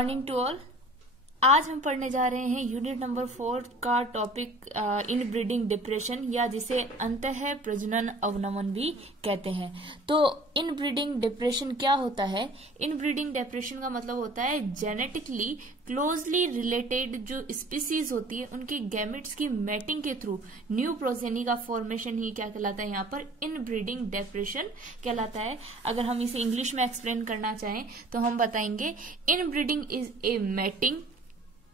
Morning to all. आज हम पढ़ने जा रहे हैं यूनिट नंबर 4 का टॉपिक इन ब्रीडिंग डिप्रेशन, या जिसे अंतः प्रजनन अवनमन भी कहते हैं। तो इन ब्रीडिंग डिप्रेशन क्या होता है? इन ब्रीडिंग डिप्रेशन का मतलब होता है जेनेटिकली क्लोजली रिलेटेड जो स्पीसीज होती है उनके गैमेट्स की मैटिंग के थ्रू न्यू प्रोजेनी का फॉर्मेशन ही क्या कहलाता है? यहाँ पर इन ब्रीडिंग डिप्रेशन कहलाता है। अगर हम इसे इंग्लिश में एक्सप्लेन करना चाहें तो हम बताएंगे inbreeding is a mating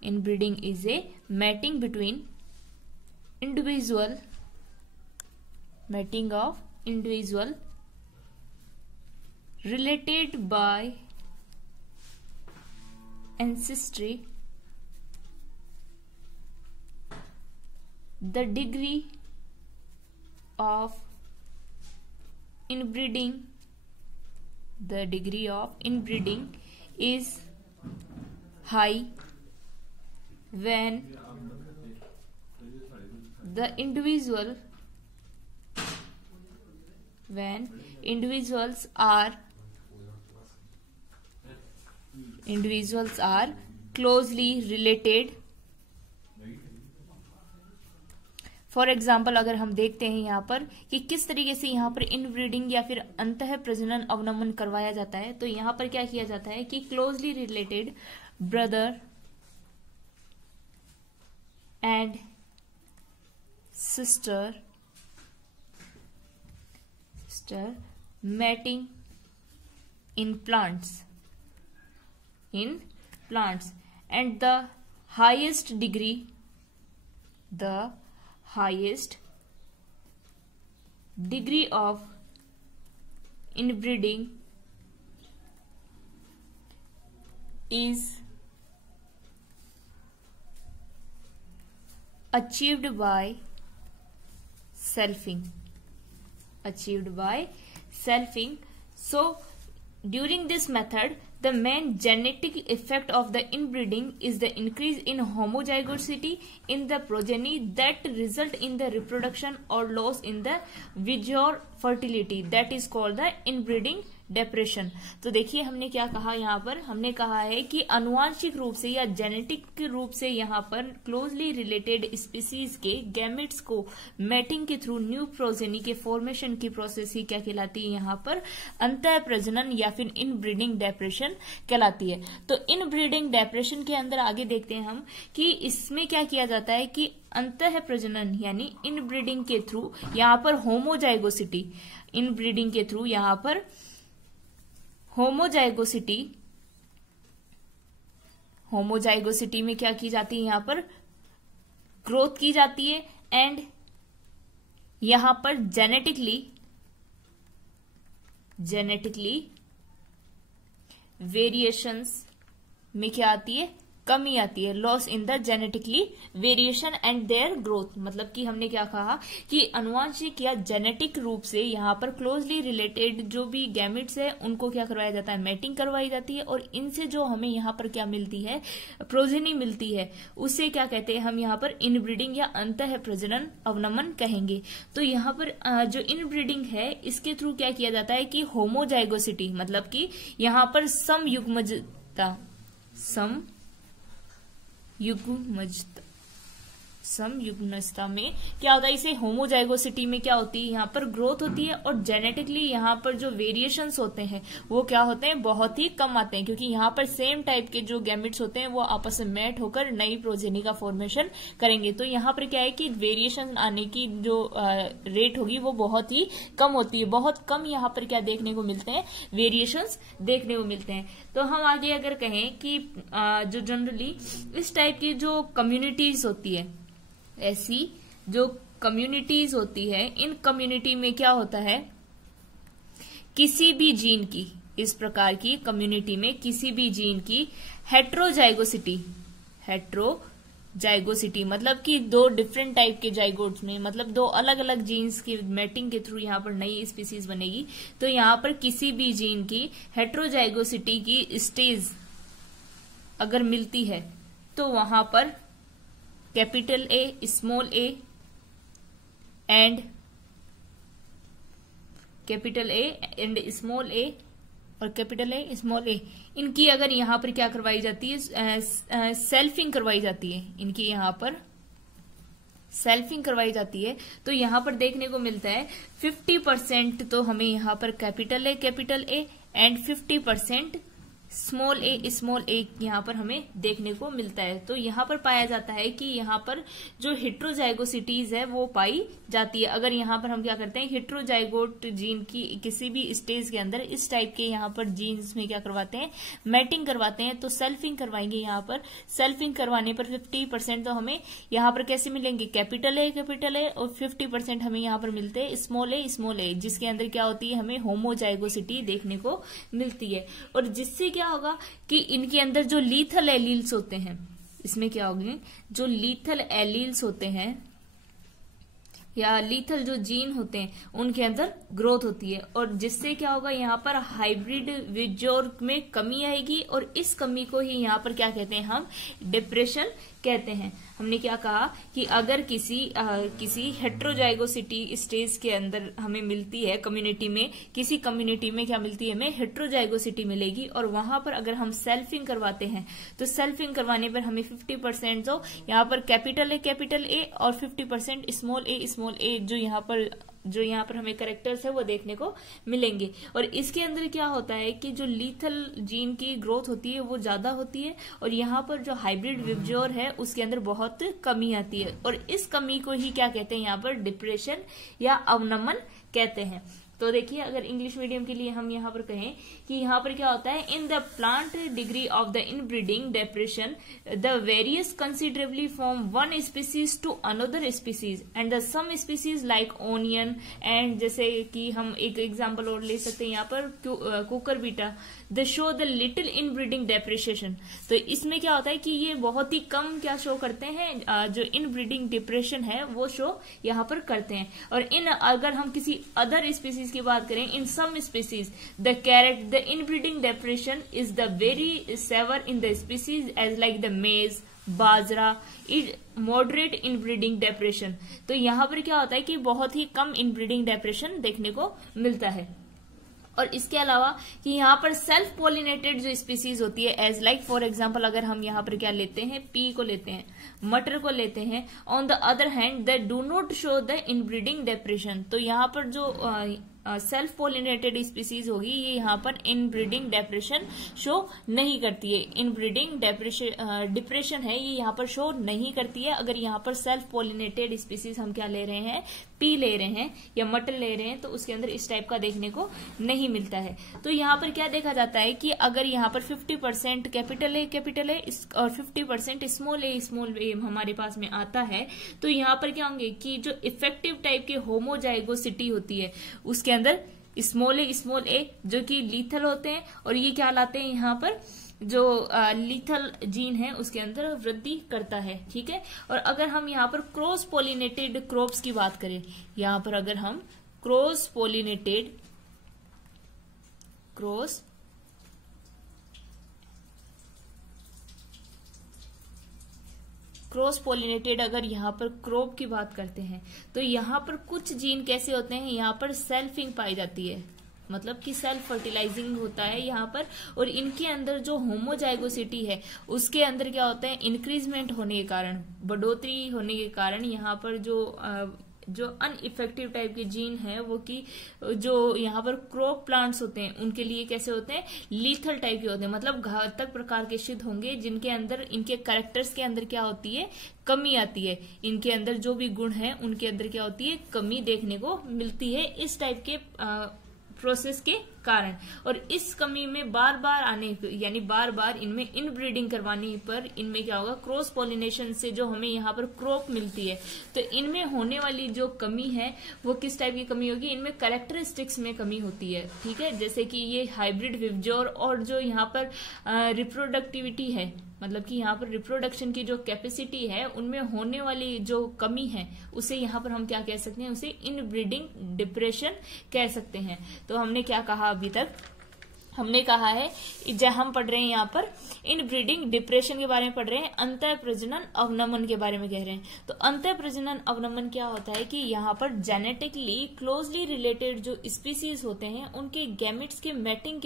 Inbreeding is a mating between mating of individual related by ancestry. The degree of inbreeding is high when the individuals are closely related. For example अगर हम देखते हैं यहाँ पर कि किस तरीके से यहाँ पर इनब्रीडिंग या फिर अंतः प्रजनन अवनमन करवाया जाता है, तो यहाँ पर क्या किया जाता है कि closely related brother and sister mating in plants and the highest degree of inbreeding is achieved by selfing. So during this method the main genetic effect of the inbreeding is the increase in homozygosity in the progeny that result in the reproduction or loss in the vigor fertility, that is called the inbreeding depression. तो देखिए हमने क्या कहा, यहाँ पर हमने कहा है कि अनुवांशिक रूप से या जेनेटिक रूप से यहाँ पर क्लोजली रिलेटेड स्पीसीज के गैमेट्स को मैटिंग के थ्रू न्यू प्रोजेनी के फॉर्मेशन की प्रोसेस ही क्या कहलाती है? यहाँ पर अंतः प्रजनन या फिर इन ब्रीडिंग डिप्रेशन कहलाती है। तो इन ब्रीडिंग डिप्रेशन के अंदर आगे देखते हैं हम कि इसमें क्या किया जाता है कि अंतः प्रजनन यानी इन ब्रीडिंग के थ्रू यहाँ पर होमोजाइगोसिटी, इन ब्रीडिंग के थ्रू यहाँ पर होमोजाइगोसिटी में क्या की जाती है? यहाँ पर ग्रोथ की जाती है एंड यहाँ पर जेनेटिकली वेरिएशंस में क्या आती है? कमी आती है। Loss in the genetically variation and their growth, मतलब कि हमने क्या कहा कि अनुवांशिक या जेनेटिक रूप से यहाँ पर क्लोजली रिलेटेड जो भी गैमेट्स है उनको क्या करवाया जाता है? मैटिंग करवाई जाती है, और इनसे जो हमें यहाँ पर क्या मिलती है? प्रोजेनी मिलती है। उससे क्या कहते हैं हम? यहाँ पर इनब्रीडिंग या अंतः प्रजनन अवनमन कहेंगे। तो यहाँ पर जो इनब्रीडिंग है इसके थ्रू क्या किया जाता है कि होमोजाइगोसिटी, मतलब कि यहाँ पर समयुग्मजता में क्या होता है? इसे होमोजाइगोसिटी में क्या होती है? यहाँ पर ग्रोथ होती है, और जेनेटिकली यहाँ पर जो वेरिएशंस होते हैं वो क्या होते हैं? बहुत ही कम आते हैं, क्योंकि यहाँ पर सेम टाइप के जो गैमेट्स होते हैं वो आपस में मैट होकर नई प्रोजेनी का फॉर्मेशन करेंगे। तो यहाँ पर क्या है कि वेरिएशन आने की जो रेट होगी वो बहुत ही कम होती है। बहुत कम यहाँ पर क्या देखने को मिलते हैं? वेरिएशंस देखने को मिलते हैं। तो हम आगे अगर कहें कि जो जनरली इस टाइप की जो कम्युनिटीज होती है, ऐसी जो कम्युनिटीज होती है, इन कम्युनिटी में क्या होता है? किसी भी जीन की, इस प्रकार की कम्युनिटी में किसी भी जीन की हेट्रोजाइगोसिटी मतलब कि दो डिफरेंट टाइप के जाइगोट्स में, मतलब दो अलग अलग जीन्स की मैटिंग के थ्रू यहाँ पर नई स्पीसीज बनेगी। तो यहाँ पर किसी भी जीन की हेट्रोजाइगोसिटी की स्टेज अगर मिलती है तो वहां पर capital A, small A and small A और कैपिटल ए स्मॉल ए, इनकी अगर यहाँ पर क्या करवाई जाती है, सेल्फिंग करवाई जाती है, इनकी यहाँ पर सेल्फिंग करवाई जाती है, तो यहाँ पर देखने को मिलता है 50% तो हमें यहाँ पर कैपिटल ए एंड 50% स्मॉल ए यहाँ पर हमें देखने को मिलता है। तो यहाँ पर पाया जाता है कि यहाँ पर जो हेट्रोजाइगोसिटीज है वो पाई जाती है। अगर यहाँ पर हम क्या करते हैं, हेट्रोजाइगोट जीन की किसी भी स्टेज के अंदर इस टाइप के यहाँ पर जीन्स में क्या करवाते हैं, मैटिंग करवाते हैं, तो सेल्फिंग करवाएंगे। यहाँ पर सेल्फिंग करवाने पर 50% तो हमें यहाँ पर कैसे मिलेंगे, कैपिटल ए और 50% हमें यहाँ पर मिलते हैं स्मॉल ए, जिसके अंदर क्या होती है, हमें होमोजाइगोसिटी देखने को मिलती है। और जिससे क्या होगा कि इनके अंदर जो लीथल एलील्स होते हैं, इसमें क्या होंगे, जो लीथल एलील्स होते हैं या लीथल जो जीन होते हैं उनके अंदर ग्रोथ होती है, और जिससे क्या होगा, यहाँ पर हाइब्रिड विजोर में कमी आएगी, और इस कमी को ही यहाँ पर क्या कहते हैं, हम डिप्रेशन कहते हैं। हमने क्या कहा कि अगर किसी हेट्रोजाइगोसिटी स्टेज के अंदर हमें मिलती है कम्युनिटी में, किसी कम्युनिटी में क्या मिलती है, हमें हेट्रोजाइगोसिटी मिलेगी, और वहां पर अगर हम सेल्फिंग करवाते हैं तो सेल्फिंग करवाने पर हमें 50% जो यहाँ पर कैपिटल ए और 50% स्मॉल ए जो यहाँ पर हमें कैरेक्टर्स है वो देखने को मिलेंगे। और इसके अंदर क्या होता है कि जो लीथल जीन की ग्रोथ होती है वो ज्यादा होती है, और यहाँ पर जो हाइब्रिड विवजोर है उसके अंदर बहुत कमी आती है, और इस कमी को ही क्या कहते हैं, यहाँ पर डिप्रेशन या अवनमन कहते हैं। तो देखिए, अगर इंग्लिश मीडियम के लिए हम यहाँ पर कहें कि यहाँ पर क्या होता है, in the plant degree of the inbreeding depression the various considerably from one species to another species and the some species like onion and, जैसे कि हम एक एग्जांपल और ले सकते हैं यहाँ पर cooker beta, the show the little inbreeding depression. तो इसमें क्या होता है कि ये बहुत ही कम क्या शो करते हैं, जो इनब्रीडिंग डिप्रेशन है वो शो यहाँ पर करते हैं। और अगर हम किसी अदर स्पीसीज की बात करें, in some species the caret the inbreeding depression is the very severe in the species as like the maize, bajra is moderate inbreeding depression. तो यहाँ पर क्या होता है कि बहुत ही कम इनब्रीडिंग डिप्रेशन देखने को मिलता है। और इसके अलावा कि यहाँ पर सेल्फ पोलिनेटेड जो स्पीसीज होती है, एज लाइक फॉर एग्जांपल अगर हम यहाँ पर क्या लेते हैं, पी को लेते हैं, मटर को लेते हैं, on the other hand that do not show the inbreeding depression. तो यहाँ पर जो सेल्फ पोलिनेटेड स्पीसीज होगी ये यहाँ पर इनब्रीडिंग डिप्रेशन शो नहीं करती है। इनब्रीडिंग डिप्रेशन है ये यहाँ पर शो नहीं करती है। अगर यहाँ पर सेल्फ पोलिनेटेड स्पीसीज हम क्या ले रहे हैं, पी ले रहे हैं या मटर ले रहे हैं, तो उसके अंदर इस टाइप का देखने को नहीं मिलता है। तो यहाँ पर क्या देखा जाता है कि अगर यहाँ पर 50% कैपिटल ए और 50% स्मॉल ए हमारे पास में आता है, तो यहाँ पर क्या होंगे कि जो इफेक्टिव टाइप के होमोजाइगोसिटी होती है उसके अंदर स्मॉल ए जो कि लीथल होते हैं, और ये क्या लाते हैं, यहाँ पर जो लीथल जीन है उसके अंदर वृद्धि करता है। ठीक है। और अगर हम यहाँ पर क्रॉस पोलिनेटेड क्रॉप्स की बात करें, यहाँ पर अगर हम क्रॉस पोलिनेटेड अगर यहाँ पर क्रॉप की बात करते हैं, तो यहाँ पर कुछ जीन कैसे होते हैं, यहाँ पर सेल्फिंग पाई जाती है, मतलब कि सेल्फ फर्टिलाइजिंग होता है यहाँ पर। और इनके अंदर जो होमोजाइगोसिटी है उसके अंदर क्या होता है, इंक्रीजमेंट होने के कारण, बढ़ोतरी होने के कारण यहाँ पर जो अनइफेक्टिव टाइप के जीन है वो कि जो यहाँ पर क्रॉप प्लांट्स होते हैं उनके लिए कैसे होते हैं, लीथल टाइप के होते हैं, मतलब घातक प्रकार के सिद्ध होंगे, जिनके अंदर इनके कैरेक्टर्स के अंदर क्या होती है, कमी आती है। इनके अंदर जो भी गुण है उनके अंदर क्या होती है, कमी देखने को मिलती है इस टाइप के प्रोसेस के कारण। और इस कमी में बार बार आने, यानी बार बार इनमें इनब्रीडिंग करवाने पर इनमें क्या होगा, क्रॉस पॉलिनेशन से जो हमें यहाँ पर क्रॉप मिलती है, तो इनमें होने वाली जो कमी है वो किस टाइप की कमी होगी, इनमें कैरेक्टरिस्टिक्स में कमी होती है। ठीक है। जैसे कि ये हाइब्रिड विवजोर और जो यहाँ पर रिप्रोडक्टिविटी है, मतलब कि यहाँ पर रिप्रोडक्शन की जो कैपेसिटी है उनमें होने वाली जो कमी है उसे यहाँ पर हम क्या कह सकते हैं, उसे इनब्रीडिंग डिप्रेशन कह सकते हैं। तो हमने क्या कहा अभी तक, हमने कहा है, जब हम पढ़ रहे हैं यहाँ पर इनब्रीडिंग डिप्रेशन के बारे में पढ़ रहे हैं, अंतः प्रजनन अवनमन के बारे में कह रहे हैं। तो अंतः प्रजनन अवनमन क्या होता है कि यहाँ पर जेनेटिकली क्लोजली रिलेटेड जो स्पीसीज होते हैं उनके गैमेट्स के मैटिंग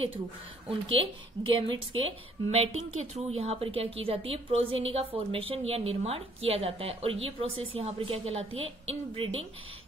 के थ्रू यहाँ पर क्या की जाती है, प्रोजेनी का फॉर्मेशन या निर्माण किया जाता है। और ये प्रोसेस यहाँ पर क्या कहलाती है, इनब्रीडिंग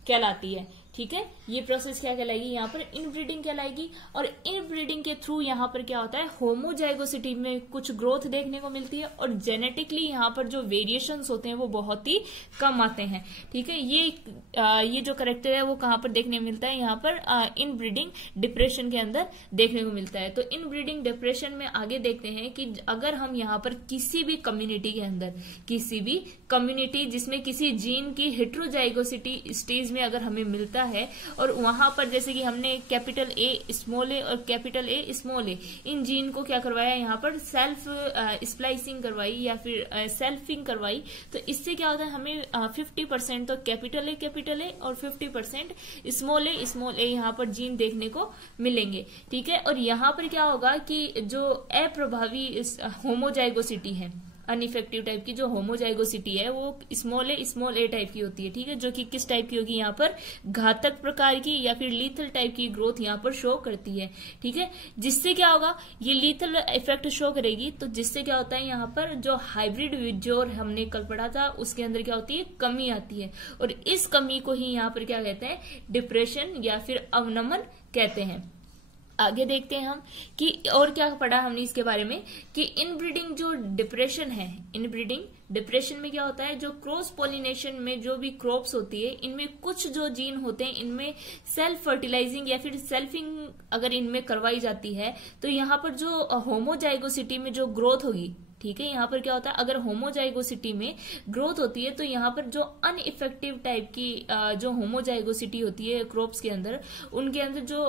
कहलाती है। ठीक है, ये प्रोसेस क्या कहलाएगी, यहाँ पर इनब्रीडिंग कहलाएगी। और इनब्रीडिंग के थ्रू यहाँ पर क्या होता है, होमोजाइगोसिटी में कुछ ग्रोथ देखने को मिलती है और जेनेटिकली यहाँ पर जो वेरिएशंस होते हैं वो बहुत ही कम आते हैं। ठीक है, ये जो करेक्टर है वो कहाँ पर देखने को मिलता है, यहाँ पर इनब्रीडिंग डिप्रेशन के अंदर देखने को मिलता है। तो इनब्रीडिंग डिप्रेशन में आगे देखते हैं कि अगर हम यहाँ पर किसी भी कम्युनिटी के अंदर, किसी भी कम्युनिटी जिसमें किसी जीन की हेट्रोजाइगोसिटी स्टेज में अगर हमें मिलता है और वहां पर जैसे कि हमने कैपिटल ए स्मॉल ए और capital A small A in gene को क्या करवाया, यहाँ पर सेल्फ स्प्लाइसिंग करवाई या फिर सेल्फिंग करवाई, तो इससे क्या होता है, हमें 50% तो कैपिटल ए और 50% स्मॉल ए यहाँ पर जीन देखने को मिलेंगे। ठीक है, और यहाँ पर क्या होगा कि जो अप्रभावी होमोजाइगोसिटी है, अनइफेक्टिव टाइप की जो होमोजाइगोसिटी है वो स्मॉल ए टाइप की होती है। ठीक है, जो कि किस टाइप की होगी, यहाँ पर घातक प्रकार की या फिर लीथल टाइप की ग्रोथ यहाँ पर शो करती है। ठीक है, जिससे क्या होगा, ये लीथल इफेक्ट शो करेगी, तो जिससे क्या होता है, यहाँ पर जो हाइब्रिड विजोर हमने कल पढ़ा था उसके अंदर क्या होती है, कमी आती है। और इस कमी को ही यहाँ पर क्या कहते हैं, डिप्रेशन या फिर अवनमन कहते हैं। आगे देखते हैं हम कि और क्या पढ़ा हमने इसके बारे में कि इनब्रीडिंग जो डिप्रेशन है, इनब्रीडिंग डिप्रेशन में क्या होता है, जो क्रॉस पोलिनेशन में जो भी क्रॉप्स होती है इनमें कुछ जो जीन होते हैं इनमें सेल्फ फर्टिलाइजिंग या फिर सेल्फिंग अगर इनमें करवाई जाती है तो यहाँ पर जो होमोजाइगोसिटी में जो ग्रोथ होगी, ठीक है, यहाँ पर क्या होता है, अगर होमोजाइगोसिटी में ग्रोथ होती है तो यहाँ पर जो अनइफेक्टिव टाइप की जो होमोजाइगोसिटी होती है क्रॉप्स के अंदर, उनके अंदर जो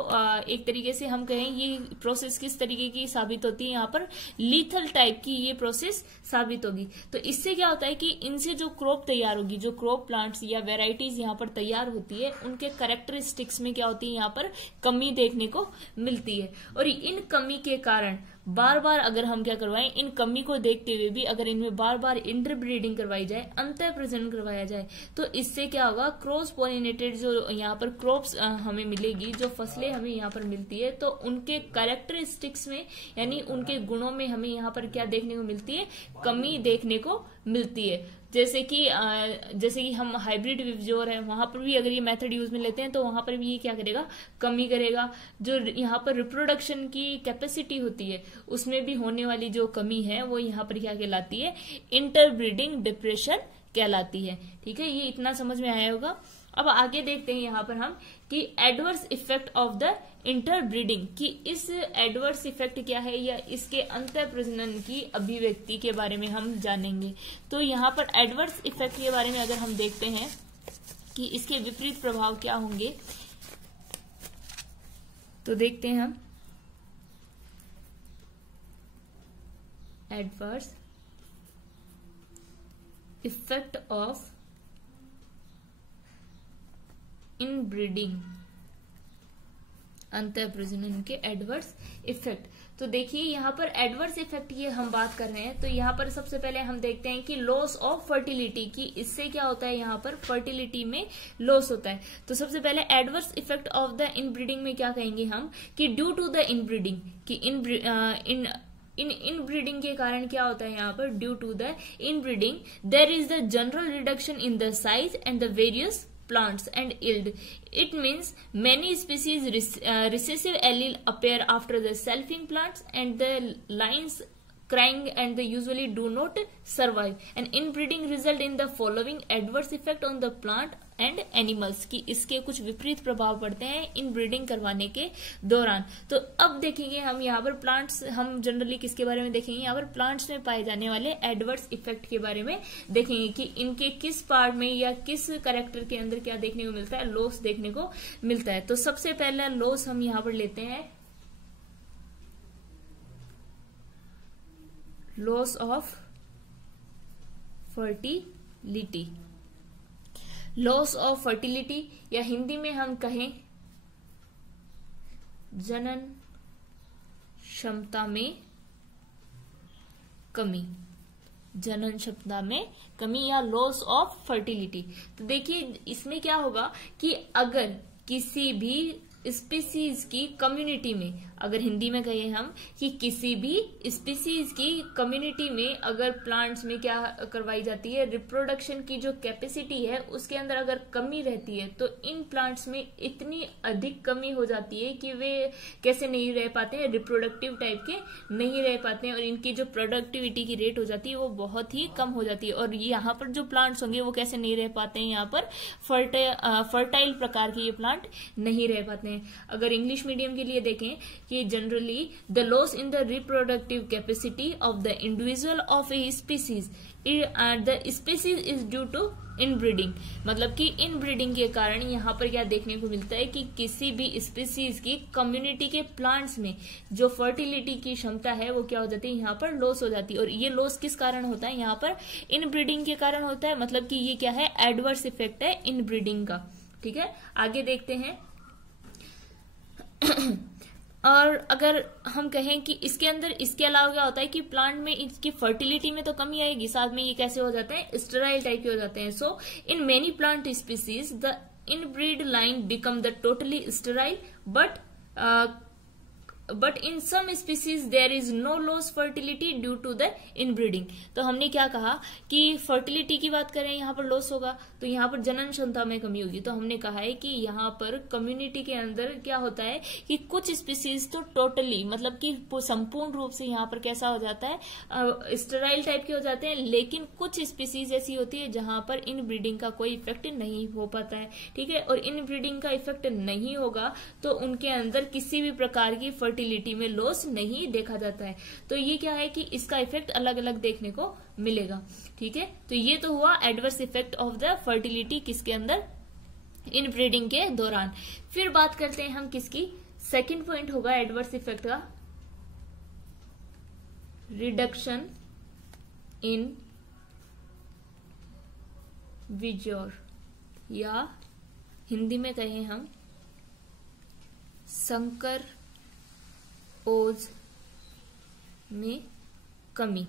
एक तरीके से हम कहें ये प्रोसेस किस तरीके की साबित होती है, यहाँ पर लीथल टाइप की ये प्रोसेस साबित होगी। तो इससे क्या होता है कि इनसे जो क्रॉप तैयार होगी, जो क्रॉप प्लांट्स या वेराइटीज यहाँ पर तैयार होती है, उनके कैरेक्टरिस्टिक्स में क्या होती है, यहाँ पर कमी देखने को मिलती है। और इन कमी के कारण बार बार अगर हम क्या करवाएं, इन कमी को देखते हुए भी अगर इनमें बार बार इंटरब्रीडिंग करवाई जाए, अंतः प्रजनन करवाया जाए, तो इससे क्या होगा, क्रॉस पोलिनेटेड जो यहाँ पर क्रॉप्स हमें मिलेगी, जो फसलें हमें यहाँ पर मिलती है, तो उनके कैरेक्टरिस्टिक्स में यानी उनके गुणों में हमें यहाँ पर क्या देखने को मिलती है, कमी देखने को मिलती है। जैसे कि हम हाइब्रिड विजोर है वहां पर भी अगर ये मेथड यूज में लेते हैं तो वहां पर भी ये क्या करेगा, कमी करेगा। जो यहाँ पर रिप्रोडक्शन की कैपेसिटी होती है उसमें भी होने वाली जो कमी है वो यहाँ पर क्या कहलाती है, इंटरब्रीडिंग डिप्रेशन कहलाती है। ठीक है, ये इतना समझ में आया होगा। अब आगे देखते हैं यहाँ पर हम कि adverse effect of the interbreeding, कि इस एडवर्स इफेक्ट क्या है या इसके अंतः प्रजनन की अभिव्यक्ति के बारे में हम जानेंगे। तो यहाँ पर एडवर्स इफेक्ट के बारे में अगर हम देखते हैं कि इसके विपरीत प्रभाव क्या होंगे, तो देखते हैं हम एडवर्स इफेक्ट ऑफ इनब्रीडिंग, अंतः प्रजनन के एडवर्स इफेक्ट। तो देखिए यहाँ पर एडवर्स इफेक्ट ये हम बात कर रहे हैं, तो यहाँ पर सबसे पहले हम देखते हैं कि लॉस ऑफ फर्टिलिटी, की इससे क्या होता है, यहाँ पर फर्टिलिटी में लॉस होता है। तो सबसे पहले adverse effect of the inbreeding में क्या कहेंगे हम कि ड्यू टू द इनब्रीडिंग, कि इनब्रीडिंग के कारण क्या होता है, यहाँ पर due to the inbreeding there is the general reduction in the size and the various plants and yield. It means many species recessive allele appear after the selfing plants and the lines crying and they usually do not survive. And inbreeding result in the following adverse effect on the plant and animals, की इसके कुछ विपरीत प्रभाव पड़ते हैं inbreeding करवाने के दौरान। तो अब देखेंगे हम यहाँ पर प्लांट्स, हम जनरली किसके बारे में देखेंगे, यहाँ पर प्लांट्स में पाए जाने वाले एडवर्स इफेक्ट के बारे में देखेंगे कि इनके किस पार्ट में या किस कैरेक्टर के अंदर क्या देखने को मिलता है, लॉस देखने को मिलता है। तो सबसे पहला लॉस हम यहाँ पर लेते हैं loss of fertility. Loss of fertility या हिंदी में हम कहें जनन क्षमता में कमी, जनन क्षमता में कमी या लॉस ऑफ फर्टिलिटी। तो देखिए इसमें क्या होगा कि अगर किसी भी स्पीसीज की कम्युनिटी में, अगर हिंदी में कहें हम कि किसी भी स्पीसीज की कम्युनिटी में अगर प्लांट्स में क्या करवाई जाती है, रिप्रोडक्शन की जो कैपेसिटी है उसके अंदर अगर कमी रहती है तो इन प्लांट्स में इतनी अधिक कमी हो जाती है कि वे कैसे नहीं रह पाते हैं, रिप्रोडक्टिव टाइप के नहीं रह पाते हैं और इनकी जो प्रोडक्टिविटी की रेट हो जाती है वो बहुत ही कम हो जाती है। और यहाँ पर जो प्लांट्स होंगे वो कैसे नहीं रह पाते हैं, यहाँ पर फर्टाइल प्रकार के ये प्लांट नहीं रह पाते हैं। अगर इंग्लिश मीडियम के लिए देखें कि generally the loss in the reproductive capacity of the individual of a species, the species is due to inbreeding, मतलब कि इनब्रीडिंग के कारण यहाँ पर क्या देखने को मिलता है कि किसी भी स्पीसीज की कम्युनिटी के प्लांट्स में जो फर्टिलिटी की क्षमता है वो क्या हो जाती है, यहाँ पर लॉस हो जाती है। और ये लॉस किस कारण होता है, यहाँ पर इनब्रीडिंग के कारण होता है, मतलब कि ये क्या है, एडवर्स इफेक्ट है इनब्रीडिंग का। ठीक है, आगे देखते हैं। और अगर हम कहें कि इसके अंदर इसके अलावा क्या होता है कि प्लांट में इसकी फर्टिलिटी में तो कमी आएगी, साथ में ये कैसे हो जाते हैं, स्टेराइल टाइप के हो जाते हैं। So in many plant species the inbreed line become the totally sterile, but in some species there is no loss fertility due to the inbreeding. तो हमने क्या कहा कि फर्टिलिटी की बात करें, यहाँ पर लॉस होगा तो यहाँ पर जनन क्षमता में कमी होगी। तो हमने कहा है कि यहाँ पर कम्युनिटी के अंदर क्या होता है कि कुछ स्पीसीज तो टोटली, मतलब कि संपूर्ण रूप से यहाँ पर कैसा हो जाता है, स्टेराइल टाइप के हो जाते हैं, लेकिन कुछ स्पीसीज ऐसी होती है जहां पर इनब्रीडिंग का कोई इफेक्ट नहीं हो पाता है। ठीक है, और इनब्रीडिंग का इफेक्ट नहीं होगा तो उनके अंदर किसी भी प्रकार की फर्टिलिटी में लॉस नहीं देखा जाता है। तो ये क्या है कि इसका इफेक्ट अलग अलग देखने को मिलेगा। ठीक है, तो ये तो हुआ adverse effect of the fertility किसके अंदर, इनब्रीडिंग के दौरान। फिर बात करते हैं हम किसकी, सेकंड पॉइंट होगा एडवर्स इफेक्ट का, रिडक्शन इन विजोर, या हिंदी में कहें हम संकर ओज में कमी,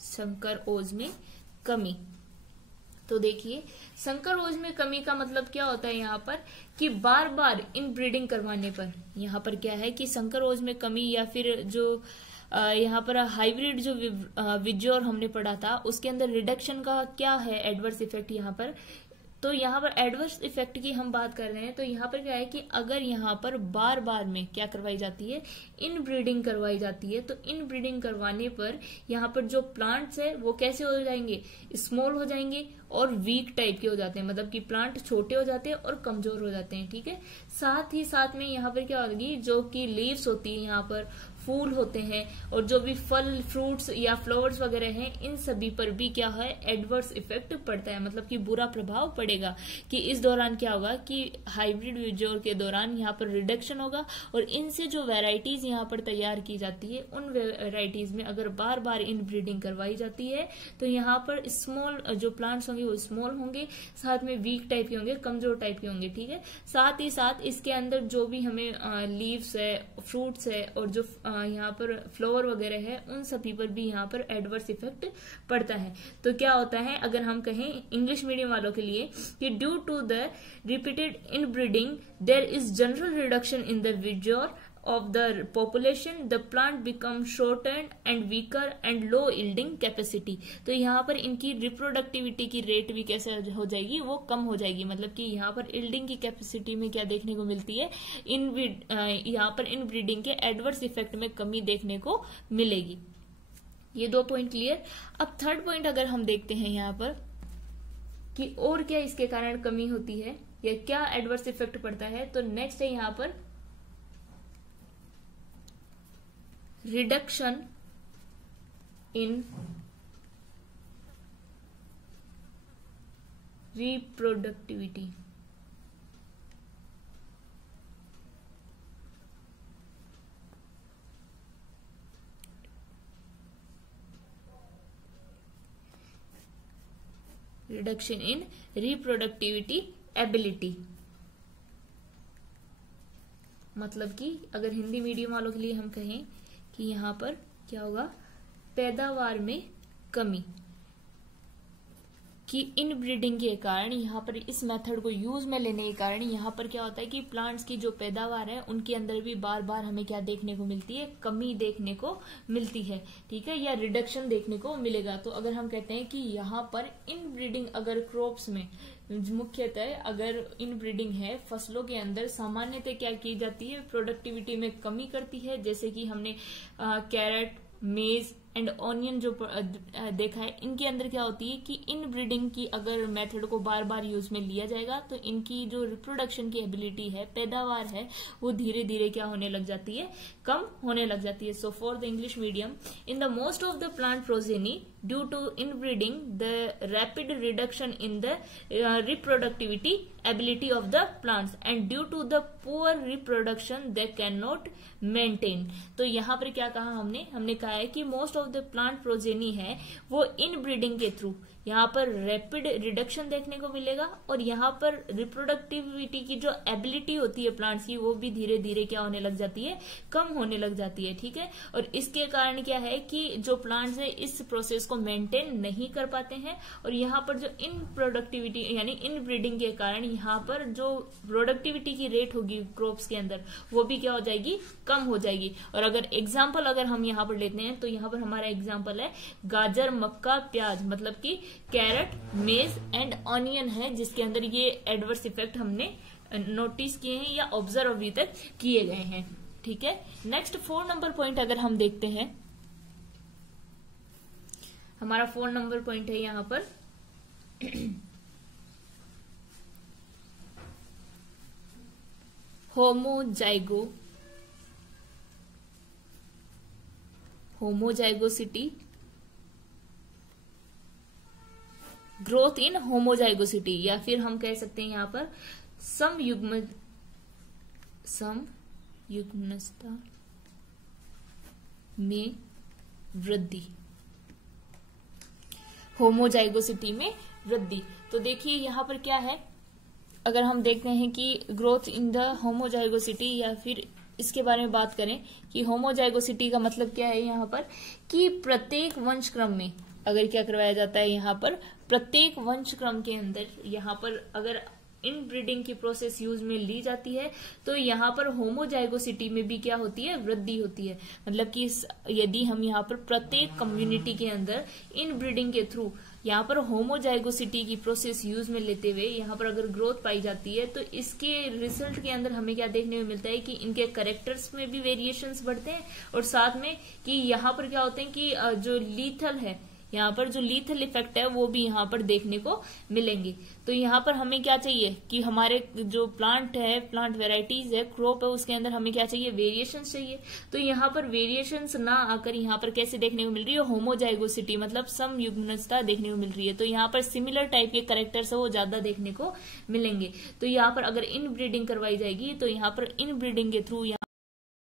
संकर ओज में कमी। तो देखिए संकर ओज में कमी का मतलब क्या होता है यहाँ पर कि बार बार इनब्रीडिंग करवाने पर, यहाँ पर क्या है कि संकर ओज में कमी या फिर जो यहाँ पर हाइब्रिड जो विजोर हमने पढ़ा था उसके अंदर रिडक्शन का क्या है एडवर्स इफेक्ट यहाँ पर। तो यहाँ पर एडवर्स इफेक्ट की हम बात कर रहे हैं तो यहाँ पर क्या है कि अगर यहाँ पर बार बार में क्या करवाई जाती है, इनब्रीडिंग करवाई जाती है, तो इनब्रीडिंग करवाने पर यहाँ पर जो प्लांट्स है वो कैसे हो जाएंगे, स्मॉल हो जाएंगे और वीक टाइप के हो जाते हैं, मतलब कि प्लांट छोटे हो जाते हैं और कमजोर हो जाते हैं। ठीक है, साथ ही साथ में यहाँ पर क्या होगी, जो कि लीव्स होती है, यहाँ पर फूल होते हैं और जो भी फल फ्रूट्स या फ्लावर्स वगैरह हैं, इन सभी पर भी क्या है एडवर्स इफेक्ट पड़ता है, मतलब कि बुरा प्रभाव पड़ेगा। कि इस दौरान क्या होगा कि हाइब्रिड विजोर के दौरान यहाँ पर रिडक्शन होगा और इनसे जो वैरायटीज यहाँ पर तैयार की जाती है उन वैरायटीज में अगर बार बार इनब्रीडिंग करवाई जाती है तो यहाँ पर स्मॉल जो प्लांट्स होंगे वो स्मॉल होंगे, साथ में वीक टाइप के होंगे, कमजोर टाइप के होंगे। ठीक है, साथ ही साथ इसके अंदर जो भी हमें लीव्स है, फ्रूट्स है और जो यहाँ पर फ्लावर वगैरह है उन सभी पर भी यहाँ पर एडवर्स इफेक्ट पड़ता है। तो क्या होता है अगर हम कहें इंग्लिश मीडियम वालों के लिए कि due to the repeated inbreeding there is general reduction in the vigour of the population, the plant becomes shortened and weaker and low yielding capacity। तो यहाँ पर इनकी रिप्रोडक्टिविटी की रेट भी कैसे हो जाएगी, वो कम हो जाएगी, मतलब कि यहाँ पर यील्डिंग की कैपेसिटी में क्या देखने को मिलती है, यहाँ पर इनब्रीडिंग के एडवर्स इफेक्ट में कमी देखने को मिलेगी। ये दो पॉइंट क्लियर। अब थर्ड पॉइंट अगर हम देखते हैं यहाँ पर कि और क्या इसके कारण कमी होती है या क्या एडवर्स इफेक्ट पड़ता है, तो नेक्स्ट है यहाँ पर reduction in reproductivity. Reduction in reproductivity ability. मतलब कि अगर हिंदी मीडियम वालों के लिए हम कहें कि यहाँ पर क्या होगा, पैदावार में कमी कि इनब्रीडिंग के कारण, यहाँ पर इस मेथड को यूज में लेने के कारण यहाँ पर क्या होता है कि प्लांट्स की जो पैदावार है उनके अंदर भी बार बार हमें क्या देखने को मिलती है, कमी देखने को मिलती है, ठीक है, या रिडक्शन देखने को मिलेगा। तो अगर हम कहते हैं कि यहाँ पर इनब्रीडिंग अगर क्रॉप्स में मुख्यतः अगर इनब्रीडिंग है फसलों के अंदर सामान्यतः क्या की जाती है, प्रोडक्टिविटी में कमी करती है। जैसे कि हमने कैरेट, मेज एंड ऑनियन जो देखा है, इनके अंदर क्या होती है कि इनब्रीडिंग की अगर मेथड को बार बार यूज में लिया जाएगा तो इनकी जो रिप्रोडक्शन की एबिलिटी है, पैदावार है, वो धीरे धीरे क्या होने लग जाती है, कम होने लग जाती है। So for the English medium, in the most of the plant progeny due to inbreeding the rapid reduction in the reproductivity ability of the plants and due to the poor reproduction they can not maintain. तो यहाँ पर क्या कहा हमने कहा है कि most of the plant progeny है वो इनब्रीडिंग के थ्रू यहाँ पर रैपिड रिडक्शन देखने को मिलेगा और यहाँ पर रिप्रोडक्टिविटी की जो एबिलिटी होती है प्लांट्स की वो भी धीरे धीरे क्या होने लग जाती है, कम होने लग जाती है, ठीक है। और इसके कारण क्या है कि जो प्लांट्स है इस प्रोसेस को मेंटेन नहीं कर पाते हैं और यहाँ पर जो इन प्रोडक्टिविटी यानी इन ब्रीडिंग के कारण यहाँ पर जो प्रोडक्टिविटी की रेट होगी क्रॉप्स के अंदर वो भी क्या हो जाएगी, कम हो जाएगी। और अगर एग्जाम्पल अगर हम यहाँ पर लेते हैं तो यहाँ पर हमारा एग्जाम्पल है गाजर, मक्का, प्याज, मतलब कि कैरेट, मेज एंड ऑनियन है, जिसके अंदर ये एडवर्स इफेक्ट हमने नोटिस किए हैं या ऑब्जर्व अभी तक किए गए हैं, ठीक है। नेक्स्ट 4 नंबर पॉइंट अगर हम देखते हैं, हमारा 4 नंबर पॉइंट है यहाँ पर होमोजाइगोसिटी, ग्रोथ इन होमोजाइगोसिटी, या फिर हम कह सकते हैं यहाँ पर समयुग्मनता में वृद्धि, होमोजाइगोसिटी में वृद्धि। तो देखिए यहाँ पर क्या है, अगर हम देखते हैं कि ग्रोथ इन द होमोजाइगोसिटी, या फिर इसके बारे में बात करें कि होमोजाइगोसिटी का मतलब क्या है यहाँ पर कि प्रत्येक वंशक्रम में अगर क्या करवाया जाता है, यहाँ पर प्रत्येक वंशक्रम के अंदर यहाँ पर अगर इनब्रीडिंग की प्रोसेस यूज में ली जाती है तो यहाँ पर होमोजाइगोसिटी में भी क्या होती है, वृद्धि होती है। मतलब कि यदि हम यहाँ पर प्रत्येक कम्युनिटी के अंदर इनब्रीडिंग के थ्रू यहाँ पर होमोजाइगोसिटी की प्रोसेस यूज में लेते हुए यहाँ पर अगर ग्रोथ पाई जाती है तो इसके रिजल्ट के अंदर हमें क्या देखने में मिलता है कि इनके कैरेक्टर्स में भी वेरिएशंस बढ़ते हैं और साथ में कि यहाँ पर क्या होते हैं कि जो लीथल है, यहाँ पर जो लीथल इफेक्ट है वो भी यहाँ पर देखने को मिलेंगे। तो यहाँ पर हमें क्या चाहिए कि हमारे जो प्लांट है, प्लांट वेराइटीज है, क्रॉप है, उसके अंदर हमें क्या चाहिए, वेरिएशंस चाहिए। तो यहाँ पर वेरिएशंस ना आकर यहाँ पर कैसे देखने को मिल रही है, होमोजाइगोसिटी मतलब समयुग्मनता देखने को मिल रही है। तो यहाँ पर सिमिलर टाइप के कैरेक्टर्स है वो ज्यादा देखने को मिलेंगे। तो यहाँ पर अगर इन ब्रीडिंग करवाई जाएगी तो यहाँ पर इन ब्रीडिंग के थ्रू यहाँ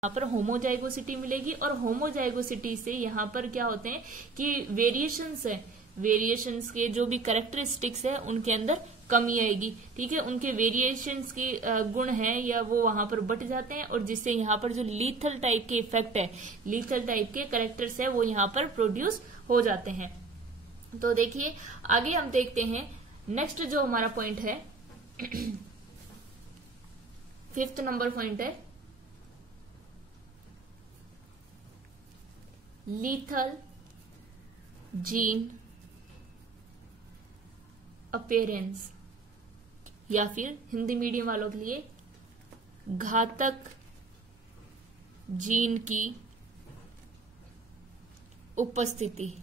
पर होमोजाइगोसिटी मिलेगी और होमोजाइगोसिटी से यहाँ पर क्या होते हैं कि वेरिएशंस है, वेरिएशंस के जो भी कैरेक्टरिस्टिक्स है उनके अंदर कमी आएगी, ठीक है। उनके वेरिएशंस के गुण हैं या वो वहां पर बढ़ जाते हैं और जिससे यहाँ पर जो लीथल टाइप के इफेक्ट है, लीथल टाइप के कैरेक्टर्स है वो यहाँ पर प्रोड्यूस हो जाते हैं। तो देखिए आगे हम देखते हैं नेक्स्ट जो हमारा पॉइंट है 5th नंबर पॉइंट है लीथल जीन अपीयरेंस, या फिर हिंदी मीडियम वालों के लिए घातक जीन की उपस्थिति,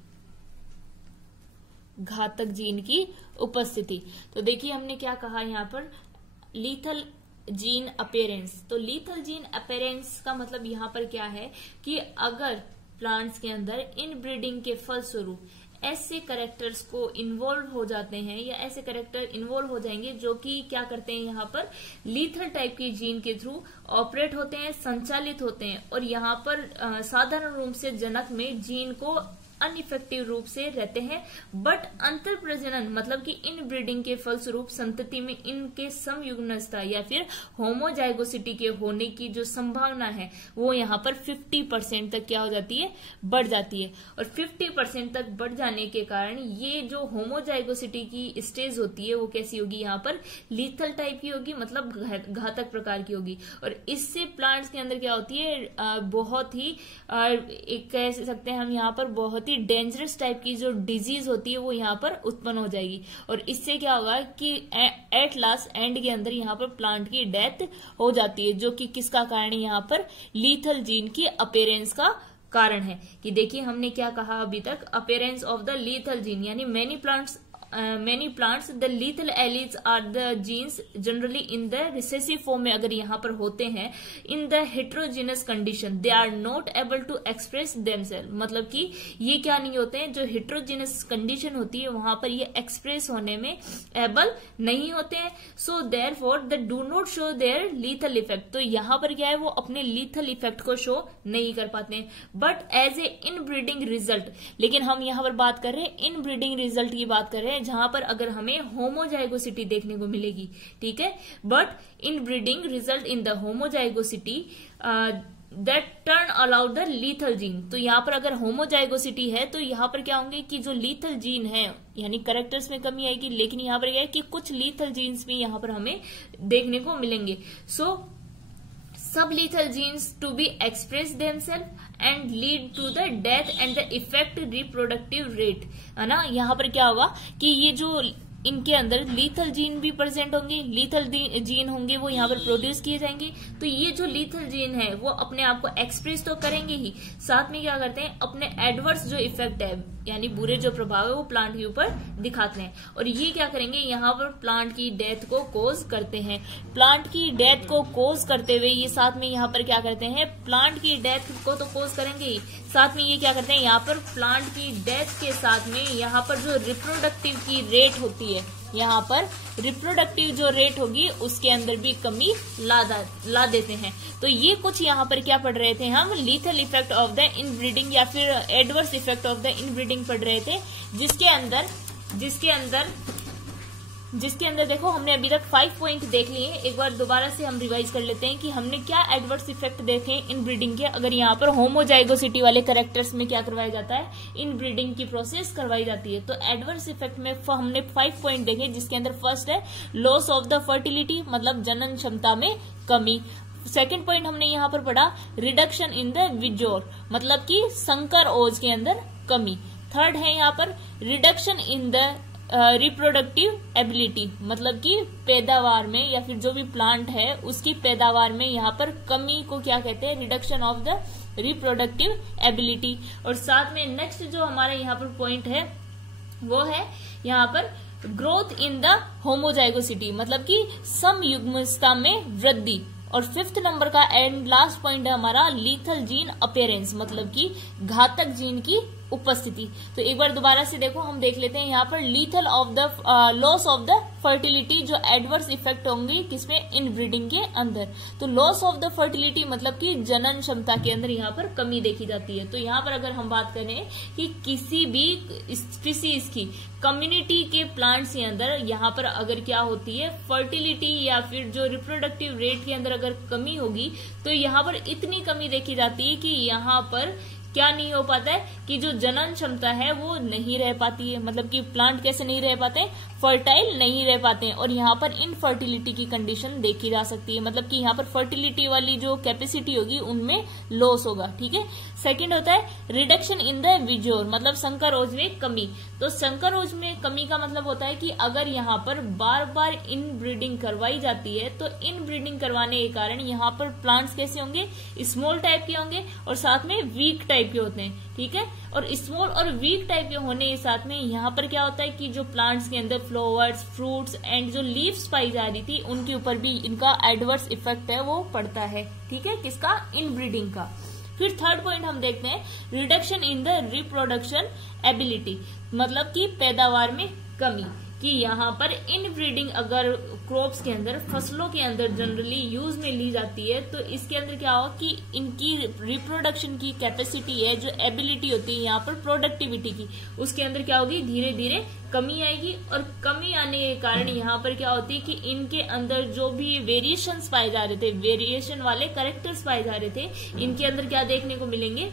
घातक जीन की उपस्थिति। तो देखिए हमने क्या कहा यहाँ पर, लीथल जीन अपीयरेंस। तो लीथल जीन अपीयरेंस का मतलब यहाँ पर क्या है कि अगर प्लांट्स के अंदर इन ब्रीडिंग के फलस्वरूप ऐसे कैरेक्टर्स को इन्वॉल्व हो जाते हैं या ऐसे कैरेक्टर इन्वॉल्व हो जाएंगे जो कि क्या करते हैं, यहाँ पर लीथल टाइप के जीन के थ्रू ऑपरेट होते हैं, संचालित होते हैं और यहाँ पर साधारण रूप से जनक में जीन को अनइफेक्टिव रूप से रहते हैं, बट अंतर प्रजनन मतलब कि इन ब्रीडिंग के फलस्वरूप संतति में इनके समयुग्मनता या फिर होमोजाइगोसिटी के होने की जो संभावना है वो यहाँ पर 50% तक क्या हो जाती है, बढ़ जाती है। और 50% तक बढ़ जाने के कारण ये जो होमोजाइगोसिटी की स्टेज होती है वो कैसी होगी, यहाँ पर लीथल टाइप की होगी, मतलब घातक प्रकार की होगी। और इससे प्लांट्स के अंदर क्या होती है, बहुत ही एक कह सकते हैं हम यहाँ पर बहुत ही डेंजरस टाइप की जो डिजीज होती है वो यहाँ पर उत्पन्न हो जाएगी। और इससे क्या होगा कि एट लास्ट एंड के अंदर यहाँ पर प्लांट की डेथ हो जाती है, जो कि किसका कारण है, यहाँ पर लीथल जीन की अपीयरेंस का कारण है। कि देखिए हमने क्या कहा अभी तक, appearance of the lethal gene, यानी many plants the lethal alleles are the genes generally in the recessive form में अगर यहाँ पर होते हैं, in the heterogeneous condition they are not able to express themselves, मतलब कि ये क्या नहीं होते हैं, जो heterogeneous condition होती है वहां पर ये express होने में able नहीं होते हैं, so therefore they do not show their lethal effect। तो यहाँ पर क्या है, वो अपने lethal effect को show नहीं कर पाते हैं, but as a inbreeding result, लेकिन हम यहाँ पर बात कर रहे हैं inbreeding result की बात कर रहे हैं, जहां पर अगर हमें होमोजाइगोसिटी देखने को मिलेगी, ठीक है, but in breeding result in the homozygosity that turn allowed the lethal gene. तो यहाँ पर अगर होमोजाइगोसिटी है तो यहाँ पर क्या होंगे कि जो लीथल जीन है, यानी कैरेक्टर्स में कमी आएगी, लेकिन यहाँ पर क्या है कि कुछ लीथल जीन्स भी यहाँ पर हमें देखने को मिलेंगे। सो sublethal genes to be express themselves and lead to the death and the effect reproductive rate, है ना। यहाँ पर क्या होगा कि ये जो इनके अंदर लीथल जीन भी प्रेजेंट होंगे, लीथल जीन होंगे वो यहाँ पर प्रोड्यूस किए जाएंगे। तो ये जो लीथल जीन है वो अपने आप को एक्सप्रेस तो करेंगे ही, साथ में क्या करते हैं, अपने एडवर्स जो इफेक्ट है यानी बुरे जो प्रभाव है वो प्लांट के ऊपर दिखाते हैं। और ये क्या करेंगे, यहाँ पर प्लांट की डेथ को कोज करते हैं। प्लांट की डेथ को कोज करते हुए ये साथ में यहाँ पर क्या करते हैं, प्लांट की डेथ को तो कोज करेंगे ही, साथ में ये क्या करते हैं, यहाँ पर प्लांट की डेथ के साथ में यहाँ पर जो रिप्रोडक्टिव की रेट होती है, यहाँ पर रिप्रोडक्टिव जो रेट होगी उसके अंदर भी कमी ला देते हैं। तो ये कुछ यहाँ पर क्या पढ़ रहे थे हम, lethal effect of the inbreeding या फिर adverse effect of the inbreeding पढ़ रहे थे, जिसके अंदर देखो हमने अभी तक 5 पॉइंट देख लिए। एक बार दोबारा से हम रिवाइज कर लेते हैं कि हमने क्या एडवर्स इफेक्ट देखे इन ब्रीडिंग के, अगर यहाँ पर होमोजाइगोसिटी वाले कैरेक्टर्स में क्या करवाया जाता है, इन ब्रीडिंग की प्रोसेस करवाई जाती है। तो एडवर्स इफेक्ट में हमने 5 पॉइंट देखे, जिसके अंदर फर्स्ट है लॉस ऑफ द फर्टिलिटी, मतलब जनन क्षमता में कमी। सेकेंड पॉइंट हमने यहाँ पर पढ़ा रिडक्शन इन द विजोर, मतलब कि संकर ओज के अंदर कमी। थर्ड है यहाँ पर reduction in the reproductive ability, मतलब कि पैदावार में या फिर जो भी प्लांट है उसकी पैदावार में यहाँ पर कमी को क्या कहते हैं, reduction of the reproductive ability. और साथ में नेक्स्ट जो हमारा यहाँ पर पॉइंट है वो है यहाँ पर ग्रोथ इन द होमोजाइगोसिटी, मतलब कि समयुग्मता में वृद्धि। और 5th नंबर का एंड लास्ट पॉइंट है हमारा लीथल जीन अपीयरेंस, मतलब कि घातक जीन की उपस्थिति। तो एक बार दोबारा से देखो, हम देख लेते हैं यहाँ पर lethal of the loss of the fertility, जो एडवर्स इफेक्ट होंगे किसमें, इन ब्रीडिंग के अंदर। तो लॉस ऑफ द फर्टिलिटी मतलब कि जनन क्षमता के अंदर यहाँ पर कमी देखी जाती है। तो यहाँ पर अगर हम बात करें कि किसी भी स्पीसीज की कम्युनिटी के प्लांट्स के अंदर यहाँ पर अगर क्या होती है, फर्टिलिटी या फिर जो रिप्रोडक्टिव रेट के अंदर अगर कमी होगी, तो यहाँ पर इतनी कमी देखी जाती है कि यहाँ पर क्या नहीं हो पाता है कि जो जनन क्षमता है वो नहीं रह पाती है, मतलब कि प्लांट कैसे नहीं रह पाते, फर्टाइल नहीं रह पाते हैं। और यहाँ पर इनफर्टिलिटी की कंडीशन देखी जा सकती है, मतलब कि यहाँ पर फर्टिलिटी वाली जो कैपेसिटी होगी उनमें लॉस होगा, ठीक है। सेकंड होता है रिडक्शन इन द विजोर, मतलब संकर ओज में कमी। तो संकर ओज में कमी का मतलब होता है कि अगर यहाँ पर बार बार इन ब्रीडिंग करवाई जाती है तो इन ब्रीडिंग करवाने के कारण यहाँ पर प्लांट्स कैसे होंगे, स्मॉल टाइप के होंगे और साथ में वीक टाइप के होते हैं, ठीक है। और स्मॉल और वीक टाइप के होने के साथ में यहाँ पर क्या होता है कि जो प्लांट्स के अंदर फ्लावर्स, फ्रूट्स एंड जो लीव्स पाई जा रही थी उनके ऊपर भी इनका एडवर्स इफेक्ट है वो पड़ता है, ठीक है, किसका, इन ब्रीडिंग का। फिर थर्ड पॉइंट हम देखते हैं reduction in the reproduction ability, मतलब कि पैदावार में कमी। कि यहाँ पर इनब्रीडिंग अगर क्रॉप्स के अंदर, फसलों के अंदर जनरली यूज में ली जाती है, तो इसके अंदर क्या होगा कि इनकी रिप्रोडक्शन की कैपेसिटी है, जो एबिलिटी होती है यहाँ पर प्रोडक्टिविटी की, उसके अंदर क्या होगी, धीरे धीरे कमी आएगी। और कमी आने के कारण यहाँ पर क्या होती है कि इनके अंदर जो भी वेरिएशंस पाए जा रहे थे, वेरिएशन वाले कैरेक्टर्स पाए जा रहे थे, इनके अंदर क्या देखने को मिलेंगे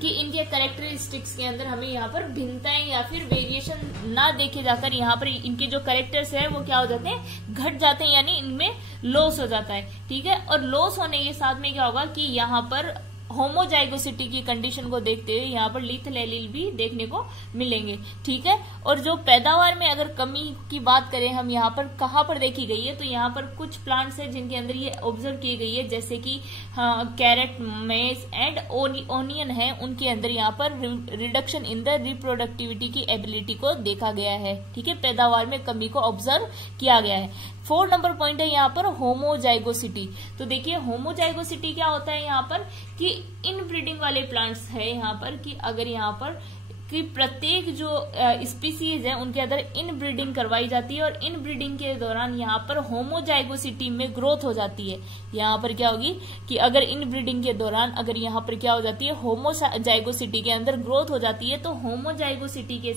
कि इनके कैरेक्टरिस्टिक्स के अंदर हमें यहाँ पर भिन्नताएं या फिर वेरिएशन ना देखे जाकर यहाँ पर इनके जो कैरेक्टर्स है वो क्या हो जाते हैं, घट जाते हैं, यानी इनमें लॉस हो जाता है। ठीक है, और लॉस होने के साथ में क्या होगा कि यहाँ पर होमोजाइगोसिटी की कंडीशन को देखते हुए यहाँ पर लीथल एलील भी देखने को मिलेंगे। ठीक है, और जो पैदावार में अगर कमी की बात करें हम, यहाँ पर कहाँ पर देखी गई है, तो यहाँ पर कुछ प्लांट्स है जिनके अंदर ये ऑब्जर्व की गई है, जैसे कि कैरेट, मेज एंड ओनियन है, उनके अंदर यहाँ पर रिडक्शन इन द रिप्रोडक्टिविटी की एबिलिटी को देखा गया है। ठीक है, पैदावार में कमी को ऑब्जर्व किया गया है। 4 नंबर पॉइंट है यहाँ पर होमोजाइगोसिटी। तो देखिए होमोजाइगोसिटी क्या होता है यहाँ पर कि इनब्रीडिंग वाले प्लांट्स है यहाँ पर कि अगर यहाँ पर कि प्रत्येक जो स्पीसीज है उनके अंदर इनब्रीडिंग करवाई जाती है, और इनब्रीडिंग के दौरान यहाँ पर होमोजाइगोसिटी में ग्रोथ हो जाती है। यहाँ पर क्या होगी कि अगर इनब्रीडिंग के दौरान अगर यहाँ पर क्या हो जाती है, होमोजाइगोसिटी के अंदर ग्रोथ हो जाती है, तो होमोजाइगोसिटी के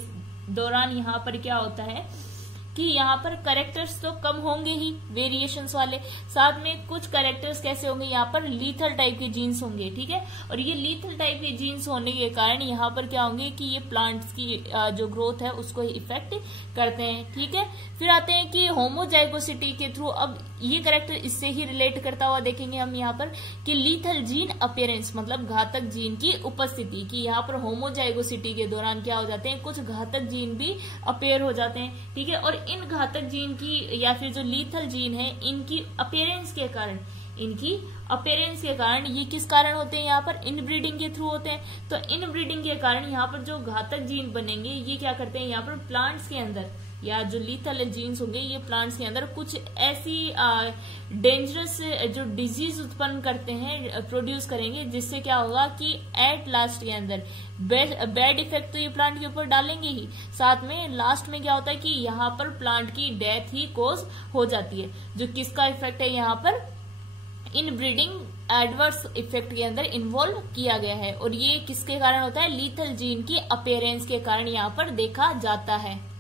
दौरान यहाँ पर क्या होता है कि यहाँ पर कैरेक्टर्स तो कम होंगे ही वेरिएशंस वाले, साथ में कुछ कैरेक्टर्स कैसे होंगे, यहाँ पर लीथल टाइप के जीन्स होंगे। ठीक है, और ये लीथल टाइप के जीन्स होने के कारण यहाँ पर क्या होंगे कि ये प्लांट्स की जो ग्रोथ है उसको इफेक्ट करते हैं। ठीक है, फिर आते हैं कि होमोजाइगोसिटी के थ्रू, अब ये कैरेक्टर इससे ही रिलेट करता हुआ देखेंगे हम यहाँ पर कि लीथल जीन अपीयरेंस, मतलब घातक जीन की उपस्थिति, कि यहाँ पर होमोजाइगोसिटी के दौरान क्या हो जाते हैं, कुछ घातक जीन भी अपीयर हो जाते हैं। ठीक है, और इन घातक जीन की या फिर जो लीथल जीन है, इनकी अपीयरेंस के कारण ये किस कारण होते हैं, यहाँ पर इनब्रीडिंग के थ्रू होते हैं। तो इनब्रीडिंग के कारण यहाँ पर जो घातक जीन बनेंगे, ये क्या करते हैं, यहाँ पर प्लांट्स के अंदर या जो लीथल जीन्स होंगे, ये प्लांट्स के अंदर कुछ ऐसी डेंजरस जो डिजीज उत्पन्न करते हैं, प्रोड्यूस करेंगे, जिससे क्या होगा कि एट लास्ट के अंदर बैड इफेक्ट तो ये प्लांट के ऊपर डालेंगे ही, साथ में लास्ट में क्या होता है कि यहाँ पर प्लांट की डेथ ही कॉज हो जाती है। जो किसका इफेक्ट है, यहाँ पर इनब्रीडिंग एडवर्स इफेक्ट के अंदर इन्वॉल्व किया गया है, और ये किसके कारण होता है, लीथल जीन की अपीयरेंस के कारण यहाँ पर देखा जाता है।